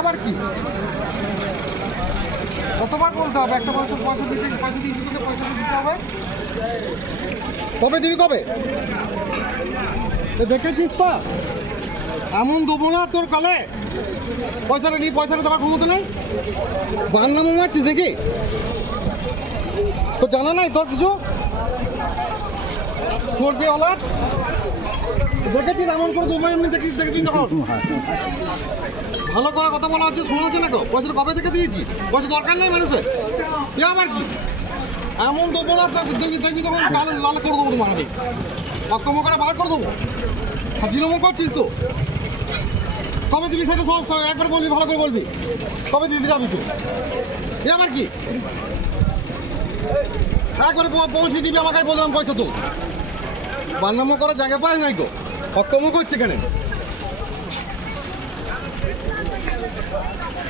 আবার কি কতবার বলতে হবে? একটা বছর পয়সা দিতে হবে। কবে দিবি কবে? দেখেছিস তো এমন দেবো না তোর কালে পয়সাটা নিয়ে পয়সাটা দেওয়ার ক্ষমতা নেই। বাংলা মারছিস নাকি? তোর জানা নাই তোর কিছু? সর্দি অলাট দেখেছিস এমন করে দেবো এমনি দেখিস দেখবি তখন ভালো করে কথা বলা হচ্ছে শোনা হচ্ছে না তো। পয়সাটা কবে থেকে দিয়েছি? পয়সা দরকার নেই মানুষের। এ আবার কি এমন দেবো না দেখবি তখন লাল করে দেবো তোমার আমি অক্ষম করে বার করে দেবো। জিরোমো করছিস তো কবে দিবি সেটা একবার বলবি, ভালো করে বলবি কবে দিতে যাবি তুই। এ আবার কি একবারে পৌঁছে দিবি আমাকে বললাম পয়সা তো বান্নামো করার জায়গা পাই নাই তো অক্ষম করছে কেন?